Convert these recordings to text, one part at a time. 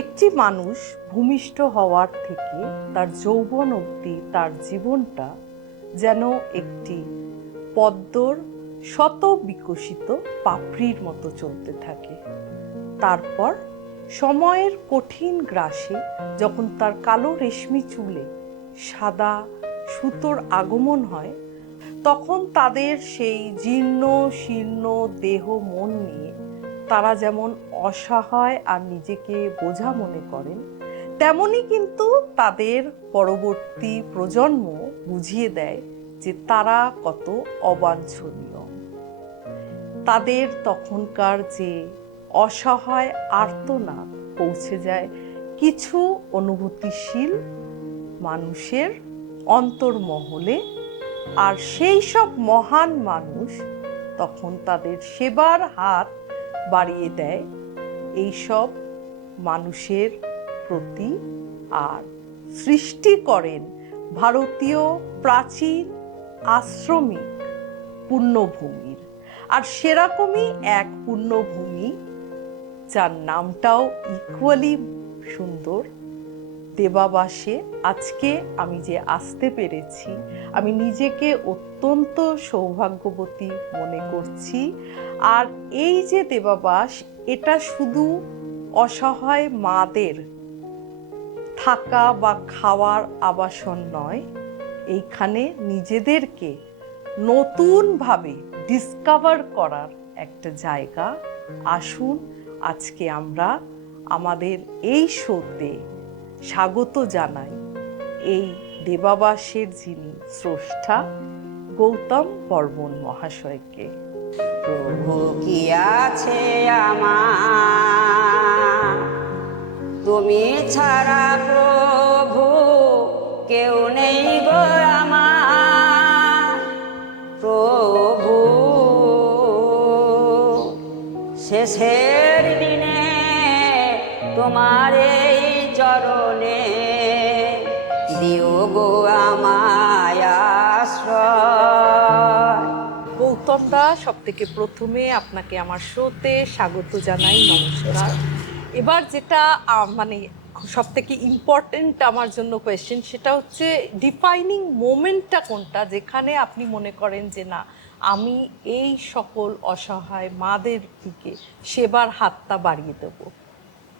একটি মানুষ ভূমিষ্ঠ হওয়ার থেকে তার যৌবন অবধি তার জীবনটা যেন একটি পদ্মর শত বিকশিত পাপড়ির মতো চলতে থাকে। তারপর সময়ের কঠিন গ্রাসে যখন তার কালো রেশমি চুলে সাদা সুতোর আগমন হয়, তখন তাদের সেই জীর্ণ শীর্ণ দেহ মন নিয়ে তারা যেমন অসহায় আর নিজেকে বোঝা মনে করেন, তেমনি কিন্তু তাদের পরবর্তী প্রজন্ম বুঝিয়ে দেয় যে তারা কত অবাঞ্ছনীয়। তাদের তখনকার যে অসহায় আর্তনাদ পৌঁছে যায় কিছু অনুভূতিশীল মানুষের অন্তর্মহলে, আর সেই সব মহান মানুষ তখন তাদের সেবার হাত বাড়িয়ে দেয় এইসব মানুষের প্রতি, আর সৃষ্টি করেন ভারতীয় প্রাচীন আশ্রমিক পুণ্যভূমির। আর সেরকমই এক পুণ্যভূমি যার নামটাও ইকুয়ালি সুন্দর, দেবাবাসে আজকে আমি যে আসতে পেরেছি, আমি নিজেকে অত্যন্ত সৌভাগ্যবতী মনে করছি। আর এই যে দেবাবাস, এটা শুধু অসহায় মাদের থাকা বা খাওয়ার আবাসন নয়, এইখানে নিজেদেরকে নতুনভাবে ডিসকভার করার একটা জায়গা। আসুন আজকে আমরা আমাদের এই শোতে স্বাগত জানাই এই দেবাবাসের যিনি স্রষ্টা, গৌতম বর্মন মহাশয়কে। প্রভু কি আছে আমার, তুমি ছাড়া প্রভু কেউ নেই গো আমার। প্রভু শেষের দিনে তোমার এই চরণে দিও গো আমায় আশ্রয়। গৌতম দা, সব থেকে প্রথমে আপনাকে আমার শোতে স্বাগত জানাই, নমস্কার। এবার যেটা মানে সব থেকে ইম্পর্টেন্ট আমার জন্য কোয়েশ্চেন, সেটা হচ্ছে ডিফাইনিং মোমেন্টটা কোনটা যেখানে আপনি মনে করেন যে না, আমি এই সকল অসহায় মাদের দিকে সেবার হাতটা বাড়িয়ে দেবো।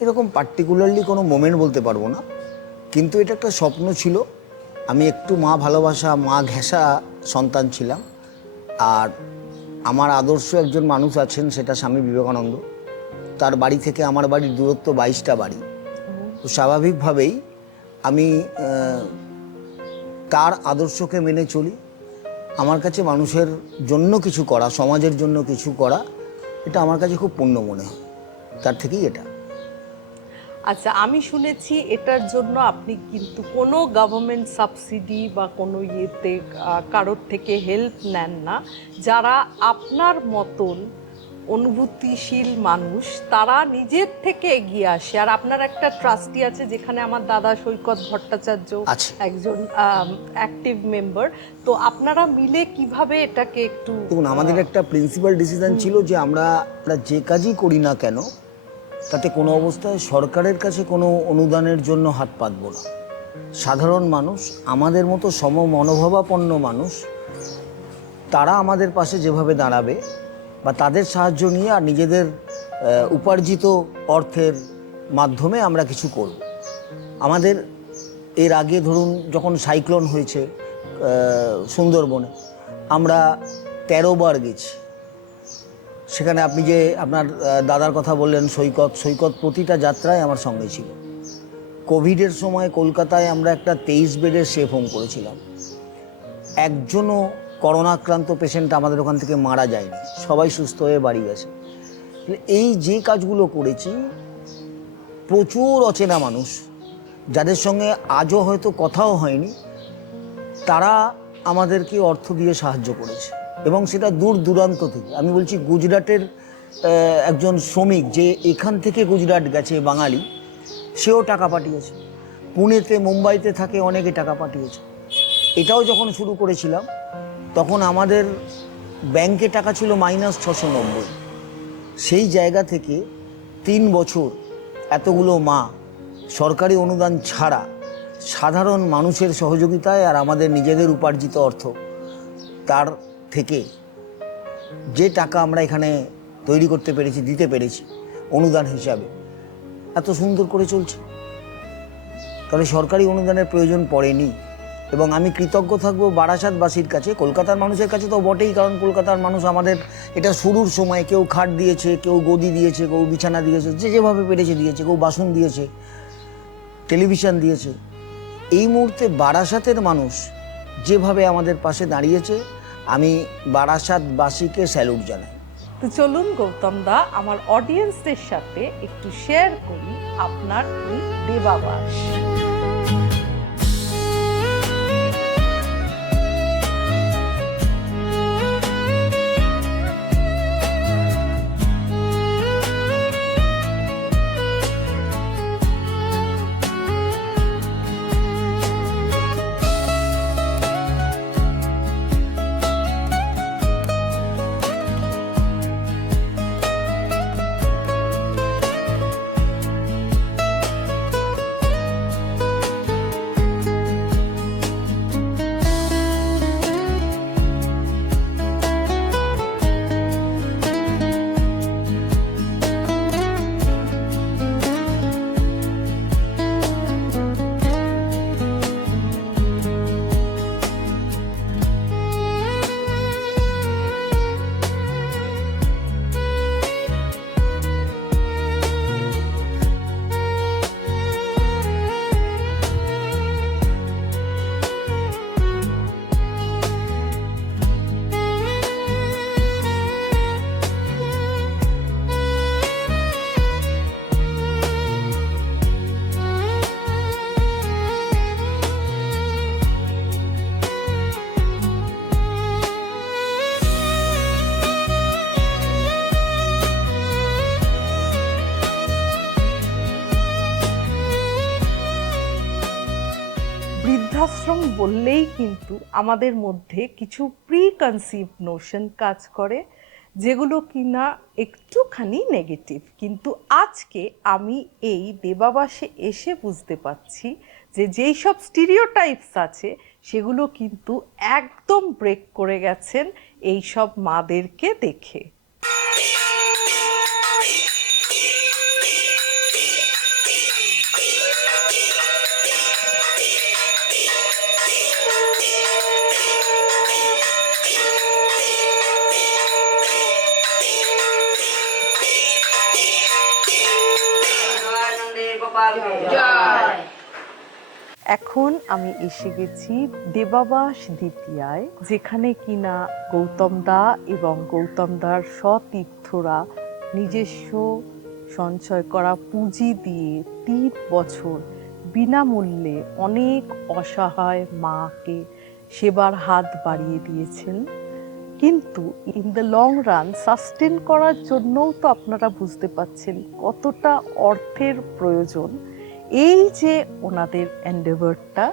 এরকম পার্টিকুলারলি কোনো মোমেন্ট বলতে পারবো না, কিন্তু এটা একটা স্বপ্ন ছিল। আমি একটু মা ভালোবাসা, মা ঘেঁষা সন্তান ছিলাম। আর আমার আদর্শ একজন মানুষ আছেন, সেটা স্বামী বিবেকানন্দ। তার বাড়ি থেকে আমার বাড়ির দূরত্ব 22টা বাড়ি। তো স্বাভাবিকভাবেই আমি তার আদর্শকে মেনে চলি। আমার কাছে মানুষের জন্য কিছু করা, সমাজের জন্য কিছু করা, এটা আমার কাছে খুব পুণ্য মনে হয়। তার থেকেই এটা। আচ্ছা, আমি শুনেছি এটার জন্য আপনি কিন্তু কোনো গভর্নমেন্ট সাবসিডি বা কোনো ইয়েতে কারোর থেকে হেল্প নেন না। যারা আপনার মতন অনুভূতিশীল মানুষ, তারা নিজের থেকে এগিয়ে আসে। আর আপনার একটা ট্রাস্টি আছে যেখানে আমার দাদা সৈকত ভট্টাচার্য একজন অ্যাক্টিভ মেম্বার। তো আপনারা মিলে কিভাবে এটাকে একটু... দেখুন, আমাদের একটা প্রিন্সিপাল ডিসিশন ছিল যে আমরা যে কাজই করি না কেন তাতে কোনো অবস্থায় সরকারের কাছে কোনো অনুদানের জন্য হাত পাতব না। সাধারণ মানুষ, আমাদের মতো সমমনোভাবাপন্ন মানুষ, তারা আমাদের পাশে যেভাবে দাঁড়াবে বা তাদের সাহায্য নিয়ে আর নিজেদের উপার্জিত অর্থের মাধ্যমে আমরা কিছু করব। আমাদের এর আগে ধরুন যখন সাইক্লোন হয়েছে সুন্দরবনে, আমরা 13 বার গেছি। সেখানে আপনি যে আপনার দাদার কথা বললেন সৈকত প্রতিটা যাত্রায় আমার সঙ্গে ছিল। কোভিডের সময় কলকাতায় আমরা একটা 23 বেডের সেফ হোম করেছিলাম। একজনও করোনা আক্রান্ত পেশেন্ট আমাদের ওখান থেকে মারা যায়নি, সবাই সুস্থ হয়ে বাড়ি গেছে। এই যে কাজগুলো করেছি, প্রচুর অচেনা মানুষ যাদের সঙ্গে আজও হয়তো কথাও হয়নি, তারা আমাদেরকে অর্থ দিয়ে সাহায্য করেছে। এবং সেটা দূর দূরান্ত থেকে। আমি বলছি গুজরাটের একজন শ্রমিক যে এখান থেকে গুজরাট গেছে, বাঙালি, সেও টাকা পাঠিয়েছে। পুনেতে, মুম্বাইতে থাকে অনেকে টাকা পাঠিয়েছে। এটাও যখন শুরু করেছিলাম তখন আমাদের ব্যাংকে টাকা ছিল -690। সেই জায়গা থেকে 3 বছর এতগুলো মা সরকারি অনুদান ছাড়া সাধারণ মানুষের সহযোগিতায় আর আমাদের নিজেদের উপার্জিত অর্থ তার থেকে যে টাকা আমরা এখানে তৈরি করতে পেরেছি, দিতে পেরেছি অনুদান হিসাবে, এত সুন্দর করে চলছে। তাহলে সরকারি অনুদানের প্রয়োজন পড়েনি। এবং আমি কৃতজ্ঞ থাকবো বারাসাতবাসীর কাছে, কলকাতার মানুষের কাছে তো বটেই, কারণ কলকাতার মানুষ আমাদের এটা শুরুর সময় কেউ খাট দিয়েছে, কেউ গদি দিয়েছে, কেউ বিছানা দিয়েছে, যে যেভাবে পেরেছে দিয়েছে, কেউ বাসন দিয়েছে, টেলিভিশন দিয়েছে। এই মুহূর্তে বারাসাতের মানুষ যেভাবে আমাদের পাশে দাঁড়িয়েছে, আমি বারাসাতবাসীকে স্যালুট জানাই। তো চলুন গৌতম দা, আমার অডিয়েন্সদের সাথে একটু শেয়ার করি আপনার এই দেবাবাস। বৃদ্ধাশ্রম বললেই কিন্তু আমাদের মধ্যে কিছু প্রি কনসিভ নোশন কাজ করে, যেগুলো কিনা একটুখানি নেগেটিভ। কিন্তু আজকে আমি এই দেবাবাসে এসে বুঝতে পারছি যে যেই সব স্টিরিওটাইপস আছে সেগুলো কিন্তু একদম ব্রেক করে গেছেন এই সব মাদেরকে দেখে। এখন আমি এসে গেছি দেবাবাস দ্বিতীয়ায়, যেখানে কিনা গৌতম দা এবং গৌতম দার সতীর্থরা নিজস্ব সঞ্চয় করা পুঁজি দিয়ে 3 বছর বিনামূল্যে অনেক অসহায় মাকে সেবার হাত বাড়িয়ে দিয়েছেন। কিন্তু in the long run sustain করার জন্যও তো আপনারা বুঝতে পাচ্ছেন কতটা অর্থের প্রয়োজন। এই যে ওনাদের এন্ডেভারটা,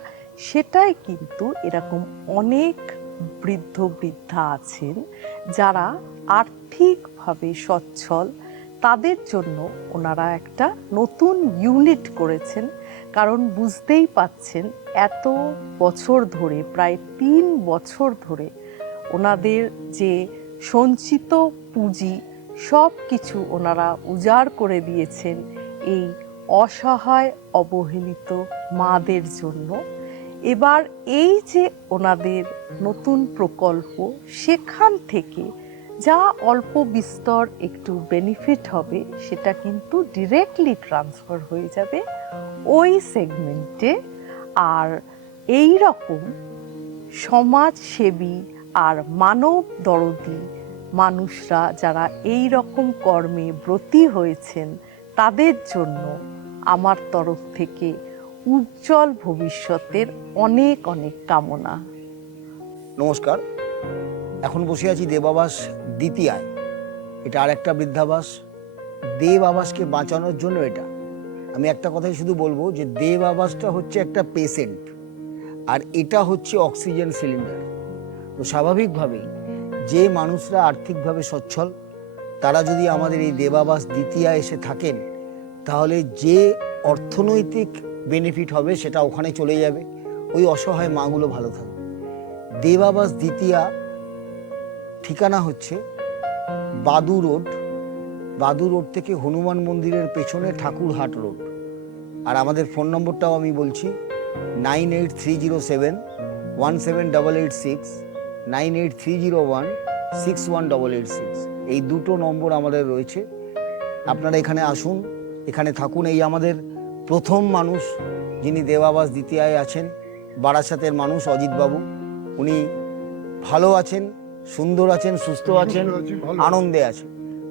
সেটাই কিন্তু এরকম অনেক বৃদ্ধ বৃদ্ধা আছেন যারা আর্থিকভাবে সচ্ছল, তাদের জন্য ওনারা একটা নতুন ইউনিট করেছেন। কারণ বুঝতেই পাচ্ছেন এত বছর ধরে, প্রায় 3 বছর ধরে ওনাদের যে সঞ্চিত পুঁজি সব কিছু ওনারা উজাড় করে দিয়েছেন এই অসহায় অবহেলিত মাদের জন্য। এবার এই যে ওনাদের নতুন প্রকল্প, সেখান থেকে যা অল্প বিস্তর একটু বেনিফিট হবে সেটা কিন্তু ডিরেক্টলি ট্রান্সফার হয়ে যাবে ওই সেগমেন্টে। আর এই রকম সমাজসেবী আর মানব দরদী মানুষরা যারা এই রকম কর্মে ব্রতী হয়েছেন, তাদের জন্য আমার তরফ থেকে উজ্জ্বল ভবিষ্যতের অনেক অনেক কামনা। নমস্কার, এখন বসে আছি দেবাবাস দ্বিতীয়ায়। এটা আর একটা বৃদ্ধাবাস। দেব আবাসকে বাঁচানোর জন্য এটা আমি একটা কথাই শুধু বলবো যে দেব আবাসটা হচ্ছে একটা পেশেন্ট, আর এটা হচ্ছে অক্সিজেন সিলিন্ডার। তো স্বাভাবিকভাবেই যে মানুষরা আর্থিকভাবে সচ্ছল তারা যদি আমাদের এই দেবাবাস দ্বিতীয়া এসে থাকেন, তাহলে যে অর্থনৈতিক বেনিফিট হবে সেটা ওখানে চলে যাবে, ওই অসহায় মাগুলো ভালো থাকবে। দেবাবাস দ্বিতীয়া ঠিকানা হচ্ছে বাদু রোড থেকে হনুমান মন্দিরের পেছনে ঠাকুরহাট রোড। আর আমাদের ফোন নম্বরটাও আমি বলছি 9830717886, 9830161886। এই দুটো নম্বর আমাদের রয়েছে। আপনারা এখানে আসুন, এখানে থাকুন। এই আমাদের প্রথম মানুষ যিনি দেবাবাস দ্বিতীয়ায় আছেন, বারাসাতের মানুষ অজিতবাবু। উনি ভালো আছেন, সুন্দর আছেন, সুস্থ আছেন, আনন্দে আছেন।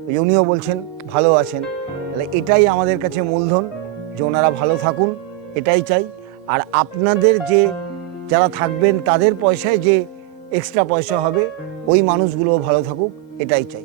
ওই উনিও বলছেন ভালো আছেন। তাহলে এটাই আমাদের কাছে মূলধন, যে ওনারা ভালো থাকুন, এটাই চাই। আর আপনাদের যে যারা থাকবেন তাদের পয়সায় যে এক্সট্রা পয়সা হবে, ওই মানুষগুলোও ভালো থাকুক, এটাই চাই।